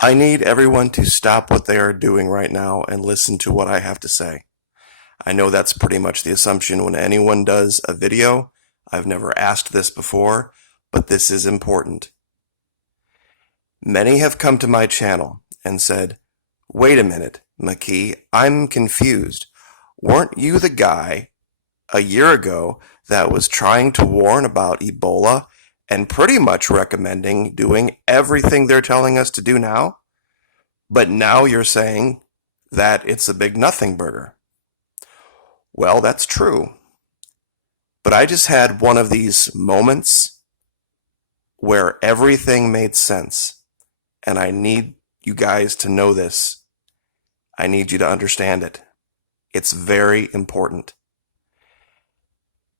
I need everyone to stop what they are doing right now and listen to what I have to say. I know that's pretty much the assumption when anyone does a video. I've never asked this before, but this is important. Many have come to my channel and said, "Wait a minute, McKee, I'm confused. Weren't you the guy a year ago that was trying to warn about Ebola and pretty much recommending doing everything they're telling us to do now? But now you're saying that it's a big nothing burger." Well, that's true. But I just had one of these moments where everything made sense. And I need you guys to know this. I need you to understand it. It's very important.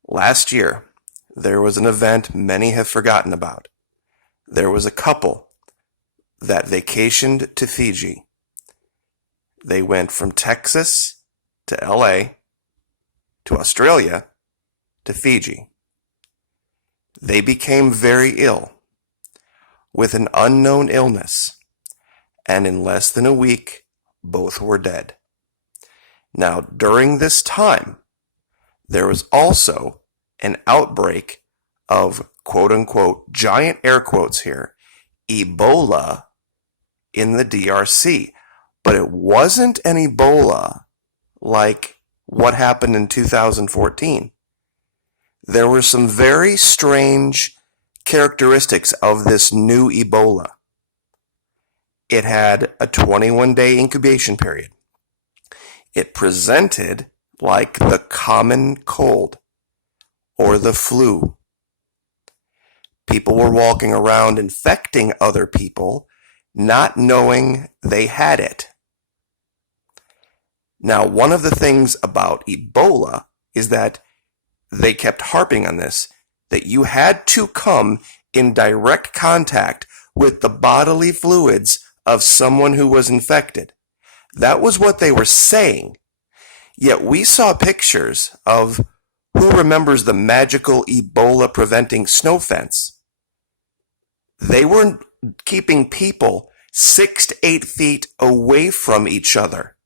Last year, there was an event many have forgotten about. There was a couple that vacationed to Fiji. They went from Texas to LA to Australia to Fiji. They became very ill with an unknown illness, and in less than a week, both were dead. Now, during this time, there was also an outbreak of quote-unquote, giant air quotes here, Ebola in the DRC. But it wasn't an Ebola like what happened in 2014. There were some very strange characteristics of this new Ebola. It had a 21-day incubation period. It presented like the common cold or the flu. People were walking around infecting other people, not knowing they had it. Now, one of the things about Ebola is that they kept harping on this, that you had to come in direct contact with the bodily fluids of someone who was infected. That was what they were saying. Yet we saw pictures of, who remembers the magical Ebola preventing snow fence? They were keeping people 6 to 8 feet away from each other.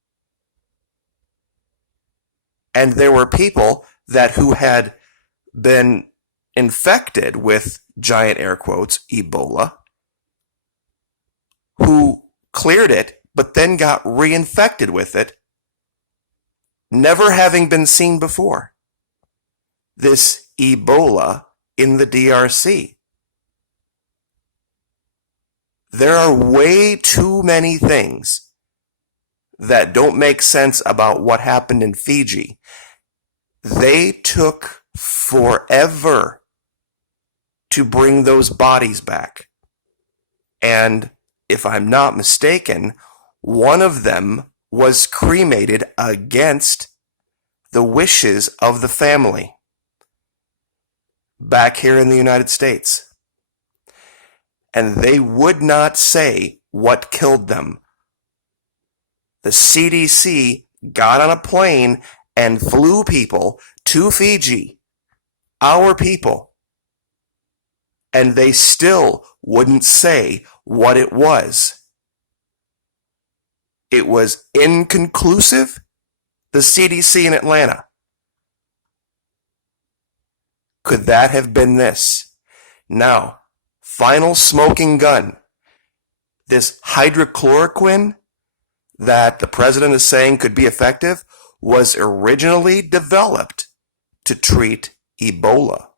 And there were people who had been infected with, giant air quotes, Ebola, who cleared it, but then got reinfected with it, never having been seen before. This Ebola in the DRC. There are way too many things that don't make sense about what happened in Fiji. They took forever to bring those bodies back. And if I'm not mistaken, one of them was cremated against the wishes of the family back here in the United States. And they would not say what killed them. The CDC got on a plane and flew people to Fiji, our people, and they still wouldn't say what it was. It was inconclusive. The CDC in Atlanta. Could that have been this? Now, final smoking gun. This hydrochloroquine that the president is saying could be effective was originally developed to treat Ebola.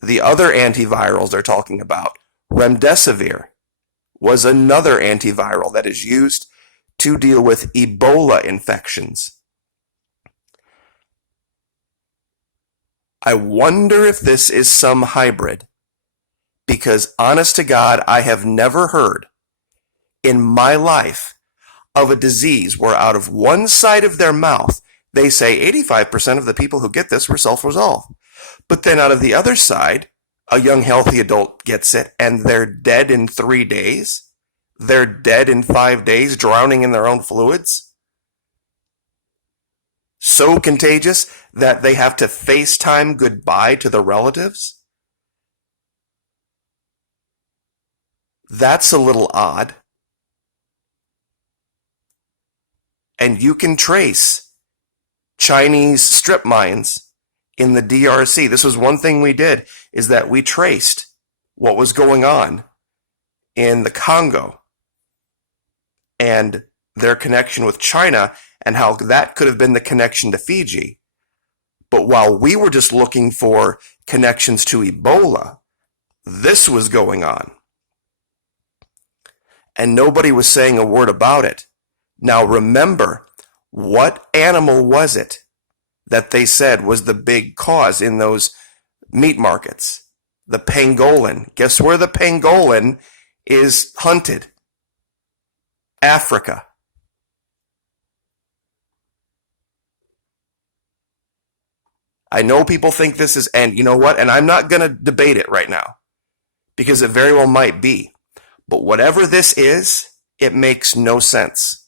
The other antivirals they're talking about, remdesivir, was another antiviral that is used to deal with Ebola infections. I wonder if this is some hybrid, because honest to God, I have never heard in my life of a disease where out of one side of their mouth, they say 85% of the people who get this were self-resolve. But then out of the other side, a young healthy adult gets it and they're dead in 3 days. They're dead in 5 days, drowning in their own fluids. So contagious that they have to FaceTime goodbye to the relatives. That's a little odd. And you can trace Chinese strip mines in the DRC. This was one thing we did, is that we traced what was going on in the Congo and their connection with China and how that could have been the connection to Fiji. But while we were just looking for connections to Ebola, this was going on. And nobody was saying a word about it. Now remember, what animal was it that they said was the big cause in those meat markets? The pangolin. Guess where the pangolin is hunted? Africa. I know people think this is, and you know what? And I'm not going to debate it right now because it very well might be. But whatever this is, it makes no sense.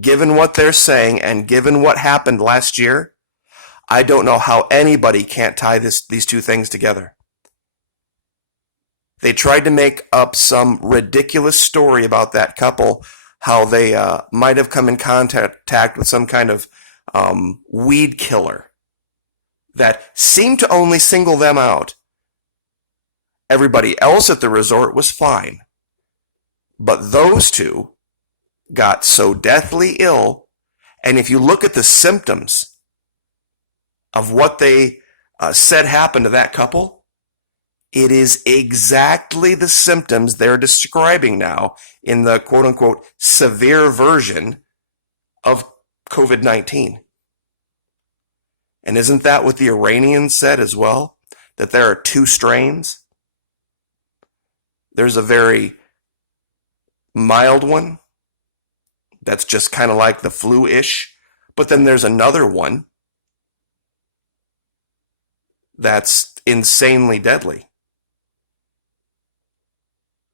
Given what they're saying and given what happened last year, I don't know how anybody can't tie these two things together. They tried to make up some ridiculous story about that couple, how they might have come in contact with some kind of weed killer that seemed to only single them out. Everybody else at the resort was fine. But those two got so deathly ill, and if you look at the symptoms of what they said happened to that couple, it is exactly the symptoms they're describing now in the quote-unquote severe version of COVID-19. And isn't that what the Iranians said as well? That there are two strains? There's a very mild one that's just kind of like the flu-ish, but then there's another one that's insanely deadly.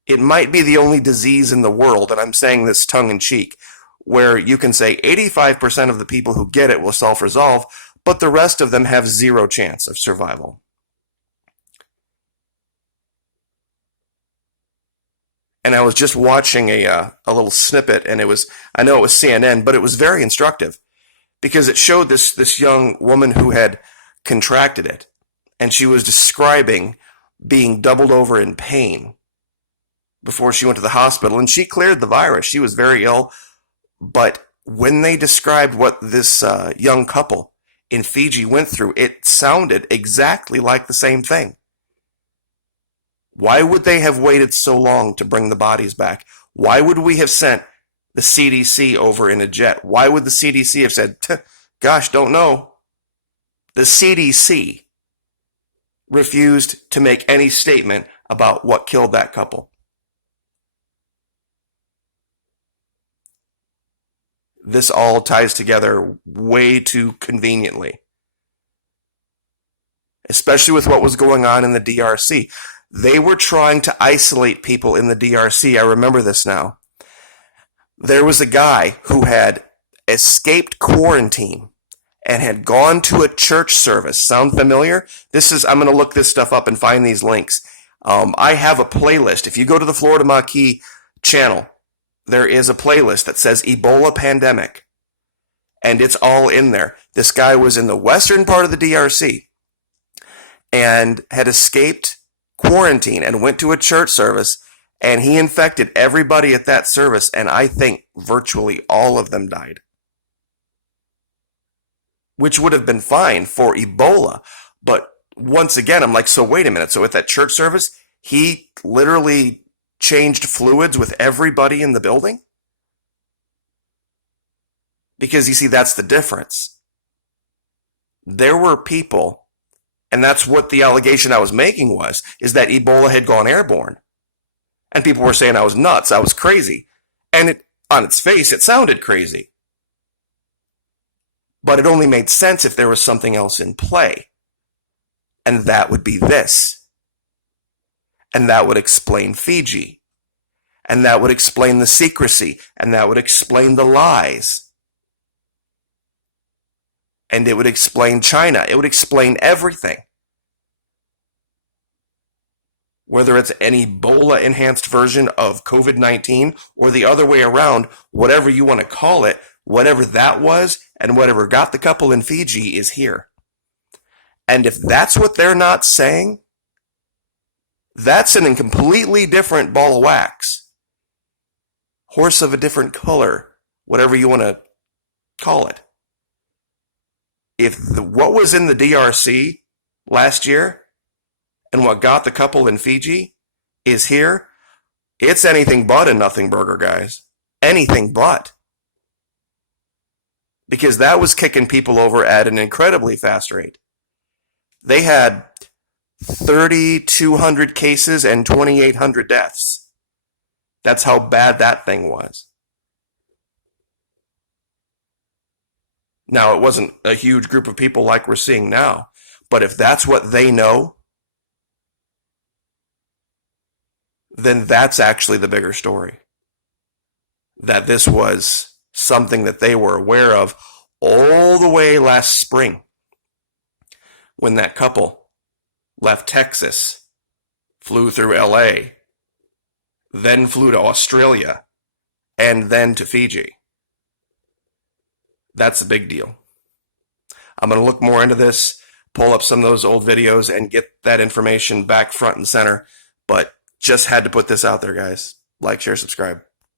It might be the only disease in the world, and I'm saying this tongue-in-cheek, where you can say 85% of the people who get it will self-resolve, but the rest of them have zero chance of survival. And I was just watching a little snippet, and I know it was CNN, but it was very instructive because it showed this young woman who had contracted it, and she was describing being doubled over in pain before she went to the hospital, and she cleared the virus. She was very ill, but when they described what this young couple in Fiji went through, it sounded exactly like the same thing. Why would they have waited so long to bring the bodies back? Why would we have sent the CDC over in a jet? Why would the CDC have said, gosh, don't know? The CDC refused to make any statement about what killed that couple. This all ties together way too conveniently, especially with what was going on in the DRC. They were trying to isolate people in the DRC. I remember this now. There was a guy who had escaped quarantine and had gone to a church service. Sound familiar? I'm going to look this stuff up and find these links. I have a playlist. If you go to the Florida Maquis channel, there is a playlist that says Ebola Pandemic, and it's all in there. This guy was in the western part of the DRC and had escaped quarantine and went to a church service, and he infected everybody at that service, and I think virtually all of them died. Which would have been fine for Ebola, but once again, I'm like, so wait a minute, so at that church service, he literally changed fluids with everybody in the building? Because you see, that's the difference. There were people, and that's what the allegation I was making was, is that Ebola had gone airborne. And people were saying I was nuts, I was crazy. And on its face, it sounded crazy. But it only made sense if there was something else in play. And that would be this. And that would explain Fiji. And that would explain the secrecy. And that would explain the lies. And it would explain China. It would explain everything. whether it's an Ebola enhanced version of COVID-19 or the other way around, whatever you want to call it, whatever that was and whatever got the couple in Fiji is here. And if that's what they're not saying, that's a completely different ball of wax. Horse of a different color, whatever you want to call it. If what was in the DRC last year and what got the couple in Fiji is here, it's anything but a nothing burger, guys. Anything but. Because that was kicking people over at an incredibly fast rate. They had 3,200 cases and 2,800 deaths. That's how bad that thing was. Now, it wasn't a huge group of people like we're seeing now, but if that's what they know, then that's actually the bigger story. That this was something that they were aware of all the way last spring when that couple left Texas, flew through LA, then flew to Australia, and then to Fiji. That's a big deal. I'm going to look more into this, pull up some of those old videos, and get that information back front and center. But just had to put this out there, guys. Like, share, subscribe.